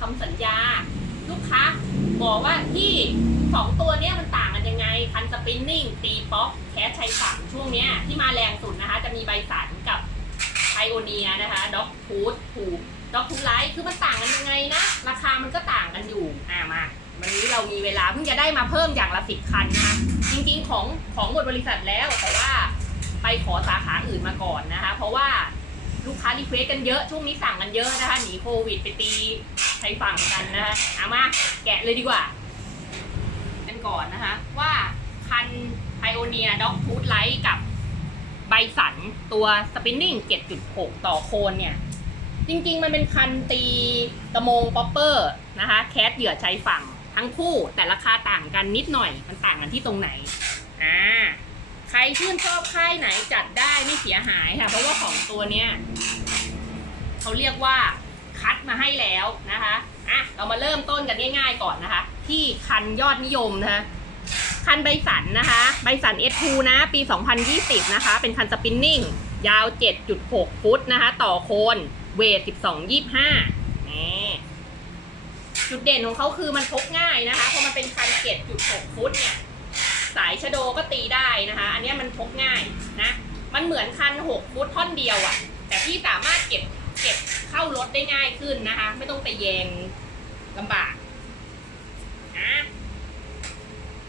คำสัญญา ลูกค้าบอกว่าที่สองตัวเนี้ยมันต่างกันยังไง คันสปินนิ่ง ตีป๊อปแคสชัยฝั่งช่วงเนี้ยที่มาแรงสุดนะคะ จะมีใบสันกับไพโอเนียนะคะด็อกฟูดถูกด็อกฟูดไลท์คือมันต่างกันยังไงนะ ราคามันก็ต่างกันอยู่อ่ามาวันนี้เรามีเวลาเพิ่งจะได้มาเพิ่มอย่างละสิบคันนะคะจริงๆของของหมดบริษัทแล้วแต่ว่าไปขอสาขาอื่นมาก่อนนะคะ เพราะว่าลูกค้ารีเควสกันเยอะช่วงนี้สั่งกันเยอะนะคะหนีโควิดไปตี ไทยฝั่งกันนะคะเอามาแกะเลยดีกว่า กันก่อนนะคะ ว่าคันไพโอเนียด็อกฟูดไลท์กับใบสันตัวสปินนิ่ง 7.6 ต่อโคนเนี่ย จริงๆ มันเป็นคันตีกระโมงป๊อปเปอร์นะคะ แคสเหยื่อชายฝั่งทั้งคู่แต่ราคาต่างกันนิดหน่อยมันต่างกันที่ตรงไหนอ่าใครชื่นชอบค่ายไหนจัดได้ไม่เสียหายค่ะ เพราะว่าของตัวเนี้ยเขาเรียกว่า คัดมาให้แล้วนะคะอะเรามาเริ่มต้นกันง่ายๆก่อนนะคะ ที่คันยอดนิยมนะคะคันใบสันนะคะใบสัน S2 นะ ปี 2020 นะคะ เป็นคันสปินนิ่ง ยาว 7.6 ฟุตนะคะ ต่อโคน เวท 12.25นี่จุดเด่นของเขาคือมันพกง่ายนะคะ เพราะมันเป็นคัน 7.6 ฟุตเนี่ย สายชะโดก็ตีได้นะคะ อันนี้มันพกง่ายนะ มันเหมือนคัน 6 ฟุตท่อนเดียวอะ่ะ แต่พี่สามารถเก็บเก็บ เข้ารถได้ง่ายขึ้นนะคะ ไม่ต้องไปแยงลำบากนะ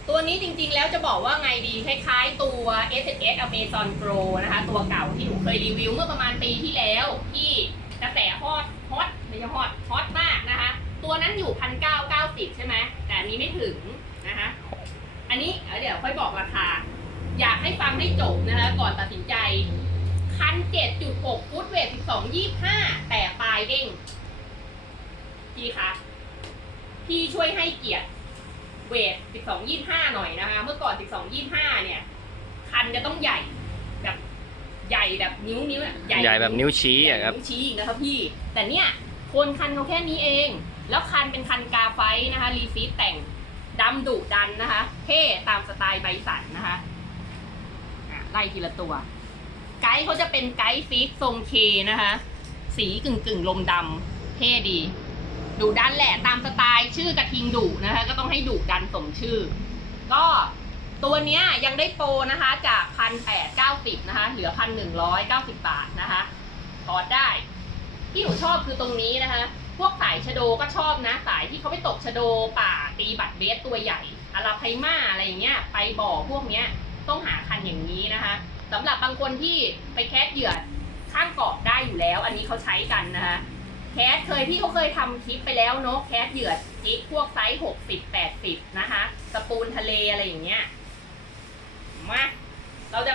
ตัวนี้จริงๆแล้วจะบอกว่าไงดีคล้ายๆ ตัว S S Amazon Pro นะคะ ตัวเก่าที่หนูเคยรีวิวเมื่อประมาณปีที่แล้วที่กระแสฮอตฮอตไม่ใช่ฮอตฮอตมากนะคะ ตัวนั้นอยู่พันเก้าเก้าสิบใช่ไหมแต่อันนี้ไม่ถึงนะคะ อันนี้เดี๋ยวค่อยบอกราคา อยากให้ฟังให้จบนะคะ ก่อนตัดสินใจ คันเจ็ดจุดหกฟุตเวทสิบสองยี่ห้าแต่ปลายเด้ง พี่คะ พี่ช่วยให้เกียรติเวทสิบสองยี่ห้าหน่อยนะคะ เมื่อก่อนสิบสองยี่ห้าเนี่ย คันจะต้องใหญ่แบบใหญ่แบบนิ้วนิ้วอะใหญ่แบบนิ้วชี้อะครับนิ้วชี้อีกนะครับพี่ แต่เนี่ยโคนคันเขาแค่นี้เอง แล้วคันเป็นคันกาไฟนะคะ รีซีทแต่งดำดุดันนะคะ เท่ตามสไตล์ใบสันนะคะอะไล่ทีละตัว ไกด์เขาจะเป็นไกด์ฟิกทรงเคนะคะ สีกึ่งกึ่งลมดำเท่ดีดุดันแหละตามสไตล์ชื่อกระทิงดุนะคะ ก็ต้องให้ดุดันสมชื่อ ก็ตัวเนี้ยยังได้โปรนะคะจากพันแปดเก้าสิบนะคะ เหลือพันหนึ่งร้อยเก้าสิบบาทนะคะถอดได้ ที่หนูชอบคือตรงนี้นะคะ พวกสายชะโดก็ชอบนะ สายที่เขาไปตกชะโดป่าตีบัตรเบสตัวใหญ่อาราไพมาอะไรอย่างเงี้ย ไปบ่อพวกเนี้ยต้องหาคันอย่างนี้นะคะ สำหรับบางคนที่ไปแคสเหยื่อข้างเกาะได้อยู่แล้ว อันนี้เขาใช้กันนะคะแคสเคยที่เขาเคยทำคลิปไปแล้วเนาะแคสเหยื่อจิกพวกไซส์หกสิบแปดสิบนะคะสปูนทะเลอะไรอย่างเงี้ยมาเราจะ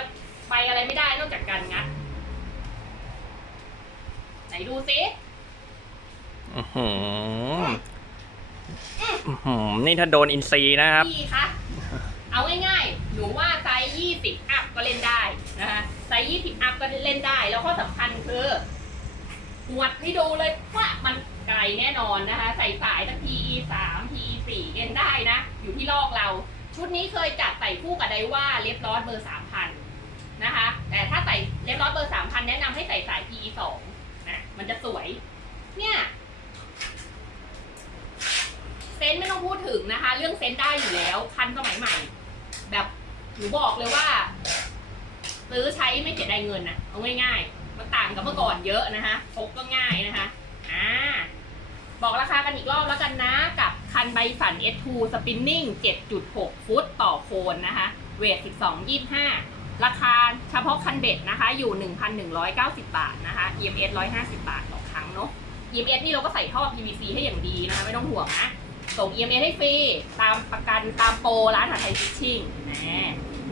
ไปอะไรไม่ได้นอกจากการงัดไหนดูซิอื้อหืออื้อหือนี่ถ้าโดนอินซีนะครับ พี่คะ เอาง่ายๆ หนูว่าไซส์ยี่สิบอัพก็เล่นได้ นะคะไซส์ยี่สิบอัพก็เล่นได้ แล้วข้อสำคัญคือหวดให้ดูเลยว่ามันไกลแน่นอนนะคะ ใส่สายตั้ง PE สาม PE สี่เล่นได้นะ อยู่ที่ลอกเรา ชุดนี้เคยจัดใส่คู่กับไดว่าเล็บลอสเบอร์สามพันนะคะ แต่ถ้าใส่เล็บลอสเบอร์สามพันแนะนำให้ใส่สาย PE สองนะมันจะสวย เนี่ยเซนไม่ต้องพูดถึงนะคะ เรื่องเซนได้อยู่แล้ว คันสมัยใหม่ แบบหนูบอกเลยว่า ซื้อใช้ไม่เสียดายเงินนะเอาง่ายๆ มันต่างกับเมื่อก่อนเยอะนะคะพกก็ง่ายนะคะอ่าบอกราคากันอีกรอบแล้วกันนะ กับคันใบสัน S2 Spinning 7.6 ฟุตต่อโคนนะคะ เวท 12.25 ราคาเฉพาะคันเบ็ดนะคะ อยู่ 1,190 บาทนะคะ EMS 150 บาทต่อครั้งเนาะ EMS นี่เราก็ใส่ท่อ PVC ให้อย่างดีนะคะ ไม่ต้องห่วงนะ ส่ง EMS ให้ฟรี ตามประกันตามโปรร้านหาไทยฟิชชิ่งนะ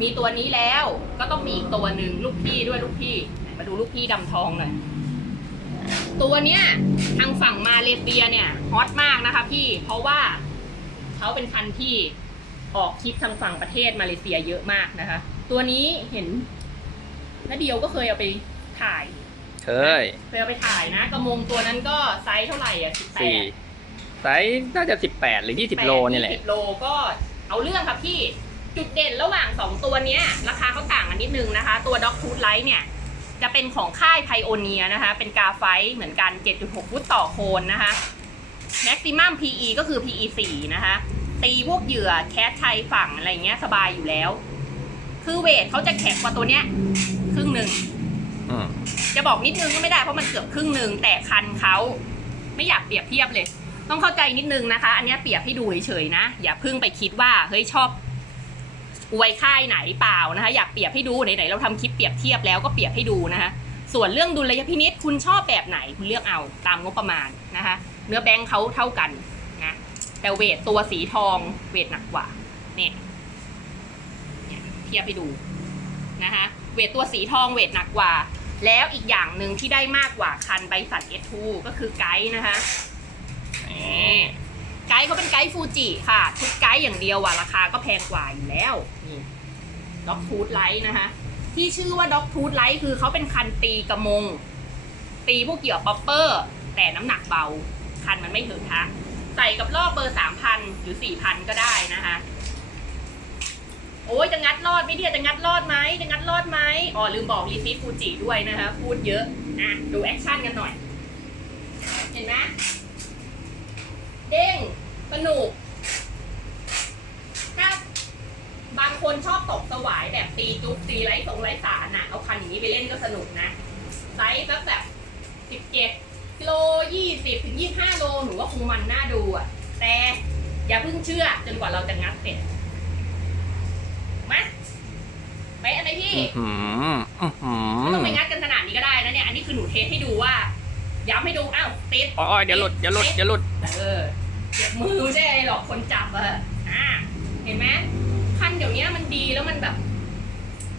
มีตัวนี้แล้วก็ต้องมีอีกตัวหนึ่งลูกพี่ด้วยลูกพี่ไหนมาดูลูกพี่ดำทองหน่อยตัวเนี้ยทางฝั่งมาเลเซียเนี่ยฮอตมากนะคะพี่เพราะว่าเขาเป็นคันที่ออกคลิปทางฝั่งประเทศมาเลเซียเยอะมากนะคะ ตัวนี้เห็นนาเดียวก็เคยเอาไปถ่าย เคย เคยเอาไปถ่ายนะ กระมงตัวนั้นก็ไซส์เท่าไหร่อะสิบแปสี่ดไซส์น่าจะสิบแปดหรือยี่สิบโลนี่แหละสิบโลก็เอาเรื่องครับพี่ จุดเด่นระหว่าง 2 ตัวเนี้ยราคาเขาต่างกันนิดนึงนะคะ ตัว Dog Tooth Light เนี่ย จะเป็นของค่ายไพโอเนียนะคะ เป็นกาไฟเหมือนกัน 7.6 ฟุตต่อโคนนะคะ maximum PE ก็คือ PE 4 นะคะ ตีพวกเหยื่อแคสชัยฝั่งอะไรเงี้ยสบายอยู่แล้ว คือเวทเขาจะแข็งกว่าตัวเนี้ยครึ่งหนึ่งอืมจะบอกนิดนึงก็ไม่ได้เพราะมันเกือบครึ่งหนึ่งแต่คันเขาไม่อยากเปรียบเทียบเลย ต้องเข้าใจนิดนึงนะคะ อันเนี้ยเปรียบให้ดูเฉยๆนะ อย่าเพิ่งไปคิดว่าเฮ้ยชอบ อวยค่ายไหนเปล่านะคะ อยากเปรียบให้ดูไหนๆเราทำคลิปเปรียบเทียบแล้วก็เปรียบให้ดูนะคะ ส่วนเรื่องดุลยพินิษคุณชอบแบบไหนคุณเลือกเอาตามงบประมาณนะคะ เนื้อแบงค์เขาเท่ากันนะแต่เวทตัวสีทองเวทหนักกว่าเนี่ยเทียบให้ดูนะคะ เวทตัวสีทองเวทหนักกว่า แล้วอีกอย่างหนึ่งที่ได้มากกว่าคันไบสัน S2 ก็คือไกด์นะคะนี่ ไกด์เขาเป็นไกด์ฟูจิค่ะ ชุดไกด์อย่างเดียววะราคาก็แพงกว่าอยู่แล้ว นี่ด็อกทูธไลท์นะคะ ที่ชื่อว่าด็อกทูธไลท์คือเขาเป็นคันตีกระมง ตีพวกเหยื่อป๊อปเปอร์ แต่น้ำหนักเบา คันมันไม่ถึงทักใส่กับรอบเบอร์สามพันหรือสี่พันก็ได้นะคะ โอ้ยจะงัดรอดไหมเดียจะงัดรอดไหมจะงัดรอดไหมอ๋อลืมบอกรีฟิตฟูจิด้วยนะคะ พูดเยอะ อะ ดูแอคชั่นกันหน่อย เห็นไหม เด้ง สนุก ถ้าบางคนชอบตกสวายแบบตีจุกตีไร้สงไร้สารน่ะเอาคันอย่างนี้ไปเล่นก็สนุกนะ ไซส์สักแบบสิบเจ็ดกิโลยี่สิบถึงยี่ห้าโลหนูว่าคงมันน่าดูอะ แต่อย่าเพิ่งเชื่อจนกว่าเราจะงัดเสร็จมาไปอะไรพี่อืมอืมอืไม่ต้องมไปงัดกันขนาดนี้ก็ได้นะเนี่ย อันนี้คือหนูเทสให้ดูว่า ย้ำให้ดูอ้าวติด อ๋อเดี๋ยวหลุดเดี๋ยวหลุดเดี๋ยวหลุด เออเจ็บมือไม่ใช่อะไรหรอกคนจับอะอ่าเห็นไหมคันเดี๋ยวนี้มันดีแล้วมันแบบ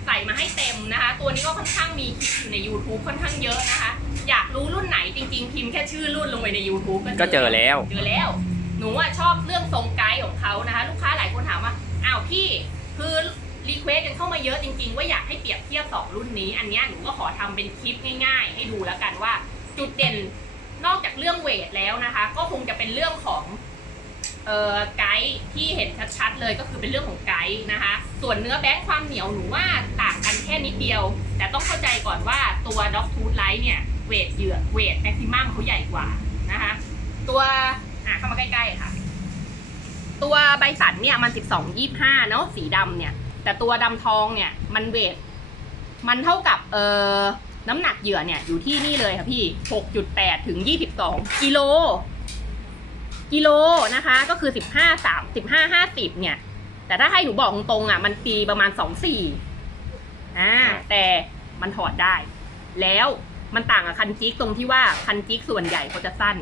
ใส่มาให้เต็มนะคะ ตัวนี้ก็ค่อนข้างมีคลิปอยู่ใน YouTube ค่อนข้างเยอะนะคะ อยากรู้รุ่นไหนจริง ๆ พิมพ์แค่ชื่อรุ่นลงไปใน YouTube ก็เจอแล้ว เจอแล้ว หนูว่าชอบเรื่องทรงไกด์ของเขานะคะ ลูกค้าหลายคนถามว่าอ้าวพี่คือรีเควสกันเข้ามาเยอะจริง ๆ ว่าอยากให้เปรียบเทียบสองรุ่นนี้ อันเนี้ยหนูก็ขอทำเป็นคลิปง่าย ๆ ให้ดูแล้วกันว่า จุดเด่นนอกจากเรื่องเวทแล้วนะคะ ก็คงจะเป็นเรื่องของเอ่อไกด์ที่เห็นชัดๆเลยก็คือเป็นเรื่องของไกด์นะคะ ส่วนเนื้อแบงค์ความเหนียวหนูว่าต่างกันแค่นิดเดียว แต่ต้องเข้าใจก่อนว่าตัวด็อกทูธไลท์เนี่ยเวทเหยื่อเวทแม็กซิมัมเขาใหญ่กว่านะคะ ตัวอะเข้ามาใกล้ๆค่ะ ตัวใบสันเนี่ยมัน 12 25 เนาะสีดำเนี่ย แต่ตัวดำทองเนี่ยมันเวทมันเท่ากับเอ่อ น้ำหนักเหยื่อเนี่ยอยู่ที่นี่เลยค่ะพี่ 6.8 ถึง 22 กิโล กิโลนะคะ ก็คือ 15 3 15 50 เนี่ย แต่ถ้าให้หนูบอกตรงๆอะ มันตีประมาณ 24อ่าแต่มันถอดได้ แล้วมันต่างกับคันจิกตรงที่ว่าคันจิกส่วนใหญ่เขาจะสั้น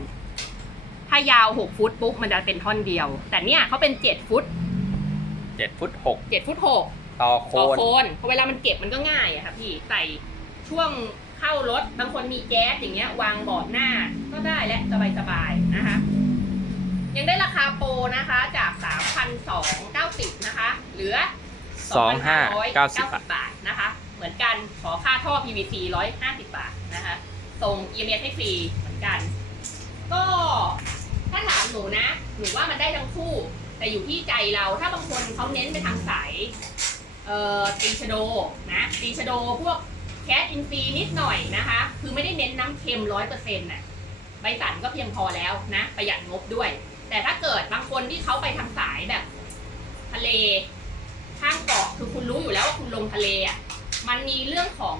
ถ้ายาว 6 ฟุตปุ๊บมันจะเป็นท่อนเดียว แต่เนี่ยเขาเป็น 7 ฟุตเจ็ดฟุตหก7ฟุต 6 ต่อโคต่อนโคนพอเวลามันเก็บมันก็ง่ายอะค่ะพี่ใส่ ช่วงเข้ารถบางคนมีแก๊สอย่างเงี้ยวางเบอดหน้าก็ได้และสบายๆนะคะ ยังได้ราคาโปรนะคะจาก 3,290นะคะเหลือสองห้าเก้าสิบบาทบาทนะคะ เหมือนกันขอค่าท่อ PVC 150 บาทนะคะส่ง EMS ให้ฟรีเหมือนกัน ก็ถ้าถามหนูนะหนูว่ามันได้ทั้งคู่ แต่อยู่ที่ใจเราถ้าบางคนเขาเน้นไปทางสายเอ่อตีชะโดนะตีชะโดพวก แคสอินฟีนิดหน่อยนะคะ คือไม่ได้เน้นน้ำเค็มร้อยเปอร์เซ็นต์น่ะใบสันก็เพียงพอแล้วนะ ประหยัดงบด้วย แต่ถ้าเกิดบางคนที่เขาไปทางสายแบบ ทะเลข้างเกาะคือคุณรู้อยู่แล้วว่าคุณลงทะเลอะมันมีเรื่องของ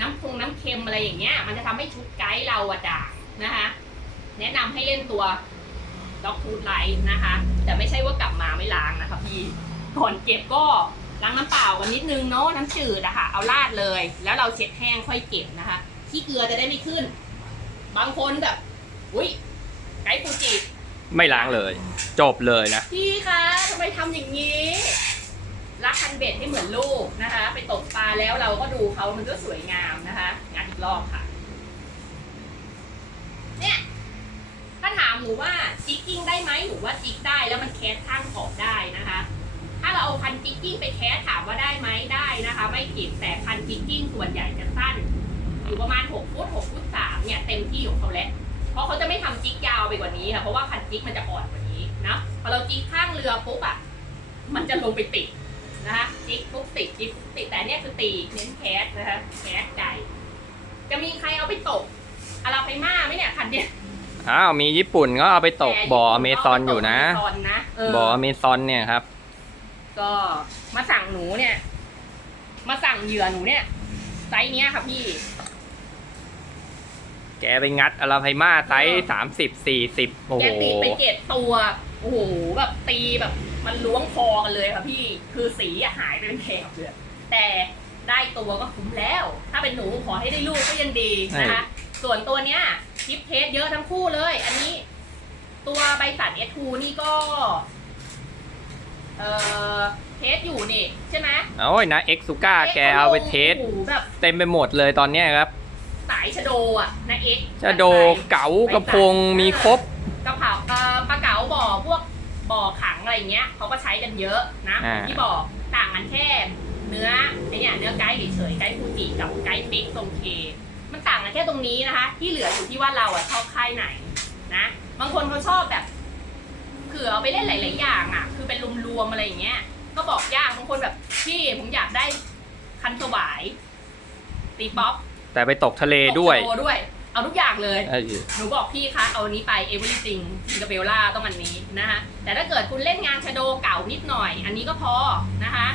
น้ำคงน้ำเค็มอะไรอย่างเงี้ย มันจะทำให้ชุดไกด์เราอะด่างนะคะ แนะนำให้เล่นตัวด็อกทูธไลท์นะคะ แต่ไม่ใช่ว่ากลับมาไม่ล้างนะคะพี่ก่อนเก็บก็ ล้างน้ำเปล่ากันนิดนึงเนาะน้ำจืดอะค่ะ เอาราดเลย แล้วเราเช็ดแห้งค่อยเก็บนะคะขี้เกลือจะได้ไม่ขึ้น บางคนแบบอุ้ยไกด์ฟูจิไม่ล้างเลย จบเลยนะพี่คะทำไมทำอย่างนี้รักคันเบ็ดให้เหมือนลูกนะคะ ไปตกปลาแล้วเราก็ดูเขามันก็สวยงามนะคะงานอีกรอบค่ะ เนี่ย ถ้าถามหนูว่าจิกกิ้งได้ไหมหนูว่าจิกได้แล้วมันแคสข้างขอบได้นะคะถ้าเราเอาคันจิกกิ้งไปแคสถามว่าได้ไหมได้นะคะ ไม่ผิดแต่คันจิกกิ้งส่วนใหญ่จะสั้น อยู่ประมาณ6ฟุต6ฟุต3เนี่ยเต็มที่ของเขาแล้วเพราะเขาจะไม่ทำจิกยาวไปกว่านี้ค่ะเพราะว่าคันจิกมันจะอ่อนกว่านี้นะพอเราจิกข้างเรือปุ๊บอะมันจะลงไปติดนะคะจิกปุ๊บติดจิกปุ๊บติดแต่เนี่ยคือตีเน้นแคสนะคะแคสใจจะมีใครเอาไปตกอาราไพมาไหมเนี่ยคันเนี้ยอ้าวมีญี่ปุ่นก็เอาไปตกบ่ออเมซอนอยู่นะอเมซอนนะเออบ่ออเมซอนเนี่ยครับ ก็มาสั่งหนูเนี่ย มาสั่งเหยื่อหนูเนี่ยไซส์เนี้ยค่ะพี่ แกไปงัดอาราไพมาไซส์สามสิบสี่สิบโอ้แกโหตีไปเจ็ดตัว โอ้โหแบบตีแบบมันล้วงคอกันเลยค่ะพี่ คือสีอะหายไปเป็นแถบเลย แต่ได้ตัวก็คุ้มแล้ว ถ้าเป็นหนูขอให้ได้ลูกก็ยังดีนะคะ ส่วนตัวเนี้ยคลิปเทสเยอะทั้งคู่เลย อันนี้ ตัวใบสันเอทูนี่ก็ เอ่อเทสอยู่นี่ใช่ไหมโอ้ยนะเอ็กซูก้าแกเอาไปเทส โอ้โหแบบเต็มไปหมดเลยตอนเนี้ยครับสายชะโดอะนะเอ็กจะโดเก๋ากระพงมีครบ กระเพราเอ่อปลาเก๋าบ่อพวกบ่อขังอะไรเงี้ยเขาก็ใช้กันเยอะนะอ่า ที่บอกต่างกันแค่เนื้อไอเนี่ยเนื้อไก่เฉยๆไก่ฟูจิกับไก่ฟิกทรงเค มันต่างกันแค่ตรงนี้นะคะ ที่เหลืออยู่ที่ว่าเราอะชอบค่ายไหนนะ บางคนเขาชอบแบบ คือเอาไปเล่นหลาย ๆ อย่างอะ คือเป็นรวมๆอะไรอย่างเงี้ย ก็บอกยากบางคนแบบพี่ผมอยากได้คันสวาย ตีป๊อปแต่ไปตกทะเลด้วย ตกโชด้วย เอาทุกอย่างเลยเอ้ยหนูบอกพี่คะเอาอันนี้ไป everything ซิงคาเบล่าต้องอันนี้นะคะแต่ถ้าเกิดคุณเล่นงานชาโดเก่านิดหน่อย อันนี้ก็พอนะคะ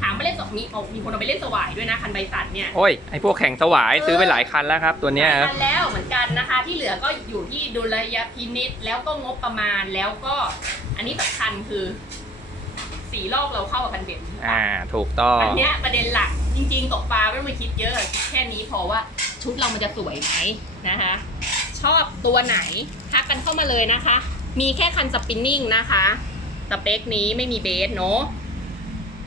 ถามไปเล่นสมีโอ้มีคนเอาไปเล่นสวายด้วยนะคันใบสันเนี่ยโอ้ยไอพวกแข่งสวายซื้อไปหลายคันแล้วครับ ตัวเนี้ยหลาคยรับคันแล้วเหมือนกันนะคะ ที่เหลือก็อยู่ที่ดุลยพินิษแล้วก็งบประมาณแล้วก็ อันนี้สำคัญคือสีลอกเราเข้ากับคันเบ็ดอ่า ถูกต้องอันเนี้ยประเด็นหลักจริง ๆ ตกปลาไม่ต้องไปคิดเยอะคิดแค่นี้พอว่าชุดเรามันจะสวยไหมนะคะ ชอบตัวไหนทักกันเข้ามาเลยนะคะ มีแค่คันสปินนิ่งนะคะสเปคนี้ไม่มีเบสเนาะ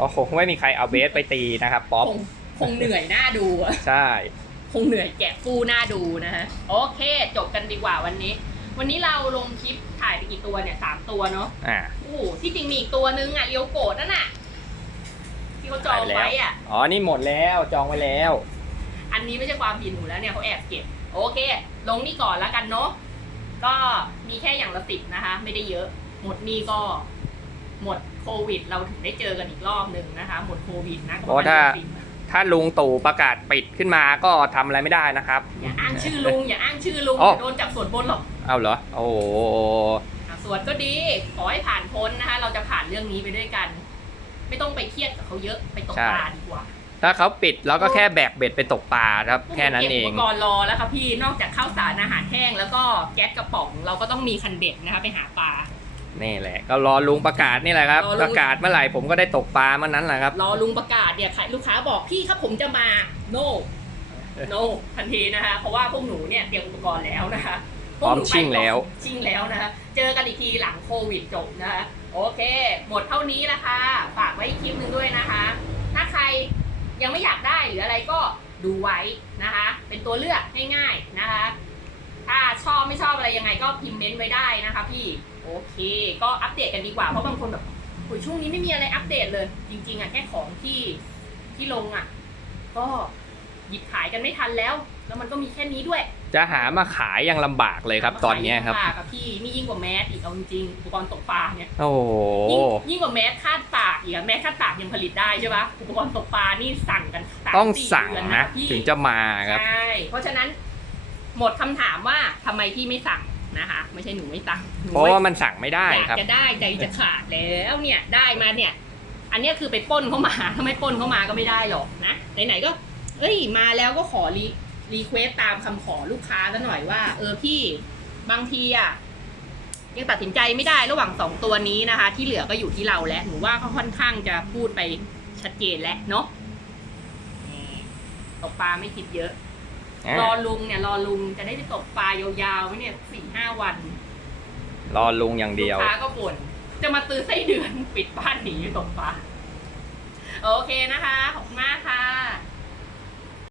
เพราะคงไม่มีใครเอาเบสไปตีนะครับป๊อปคงคงเหนื่อยหน้าดูอะใช่ คงเหนื่อยแกะฟูหน้าดูนะคะโอเค จบกันดีกว่าวันนี้ วันนี้เราลงคลิปถ่ายไปกี่ตัวเนี่ยสามตัวเนาะอ่าโอ้โหที่จริงมีอีกตัวนึงอะเลียวโกดนั่นน่ะที่เขาจองไว้อะอ๋อนี่หมดแล้วจองไว้แล้ว อันนี้ไม่ใช่ความผิดหนูแล้วเนี่ยเขาแอบเก็บโอเค ลงนี่ก่อนแล้วกันเนาะก็มีแค่อย่างละสิบนะคะ ไม่ได้เยอะ หมดนี่ก็หมด โควิด เราถึงได้เจอกันอีกรอบหนึ่งนะคะหมดโควิดนะเพราะถ้าก็ประมณ10อะถ้าลุงตู่ประกาศปิดขึ้นมาก็ทำอะไรไม่ได้นะครับ อย่าอ้างชื่อลุงอย่าอ้างชื่อลุงอ๋อโดนจับสวนบนหรอกเอาเหรอ โอ้โหอะสวนก็ดีขอให้ผ่านพ้นนะคะ เราจะผ่านเรื่องนี้ไปด้วยกัน ไม่ต้องไปเครียดกับเขาเยอะไปตกปลาดีกว่าถ้าเขาปิดเราก็แค่แบกเบ็ดไปตกปลาครับ แค่นั้นเองก็บอุปกรณ์รอแล้วค่ะพี่นอกจากข้าวสารอาหารแห้งแล้วก็แก๊สกระป๋องเราก็ต้องมีคันเบ็ดนะคะไปหาปลา นี่แหละ ก็รอลุงประกาศนี่แหละครับ รอลุง ประกาศเมื่อไหร่ผมก็ได้ตกปลาเมื่อนั้นแหละครับ รอลุงประกาศเนี่ยใครลูกค้าบอกพี่ครับผมจะมา no no ทันทีนะคะ เพราะว่าพวกหนูเนี่ยเตรียมอุปกรณ์แล้วนะคะพวกหนูพร้อมชิ่งแล้ว ไปชิ่งแล้วนะคะ เจอกันอีกทีหลังโควิดจบนะคะ โอเค หมดเท่านี้นะคะ ฝากไว้อีกคลิปหนึ่งด้วยนะคะ ถ้าใครยังไม่อยากได้หรืออะไรก็ดูไว้นะคะ เป็นตัวเลือกง่ายๆนะคะ ถ้าชอบไม่ชอบอะไรยังไงก็พิมพ์เมนต์ไว้ได้นะคะพี่ โอเค ก็อัปเดตกันดีกว่า เพราะบางคนแบบโอ้ยช่วงนี้ไม่มีอะไรอัปเดตเลย จริง ๆอะแค่ของที่ที่ลงอะ ก็หยิบขายกันไม่ทันแล้ว แล้วมันก็มีแค่นี้ด้วย จะหามาขายยังลำบากเลยครับ ตอนเนี้ยครับขายดีกว่ากับพี่นี่ยิ่งกว่าแมสอีกเอาจริงๆอุปกรณ์ตกปลาเนี่ยโอ้โหยิ่งยิ่งกว่าแมสคาดปากอีกอะแมสคาดปากยังผลิตได้ใช่ปะอุปกรณ์ตกปลานี่สั่งกันสามต้องสี่สั่งเดือนะ พี่ถึงจะมาครับ ใช่เพราะฉะนั้นหมดคำถามว่าทำไมพี่ไม่สั่ง นะคะ ไม่ใช่หนูไม่สั่งหนูเพราะว่ามันสั่งไม่ได้อยากครับจะได้ใจจะขาดแล้วเนี่ยได้มาเนี่ย อันเนี้ยคือไปปล้นเข้ามา ถ้าไม่ปล้นเข้ามาก็ไม่ได้หรอกนะไหนๆก็ เอ้ยมาแล้วก็ขอรีรีเควสตามคำขอลูกค้าซะหน่อยว่า เออพี่บางทีอะยังตัดสินใจไม่ได้ระหว่างสองตัวนี้นะคะ ที่เหลือก็อยู่ที่เราแล้วหนูว่าเขาค่อนข้างจะพูดไปชัดเจนแล้วเนาะนี่ตกปลาไม่คิดเยอะ รอลุงเนี่ยรอลุงจะได้ไปตกปลายาวๆไว้เนี่ยสี่ห้าวันรอลุงอย่างเดียวลูกค้าก็บ่นจะมาซื้อไส้เดือนปิดบ้านหนีไปตกปลาโอเคนะคะ ขอบคุณมากค่ะ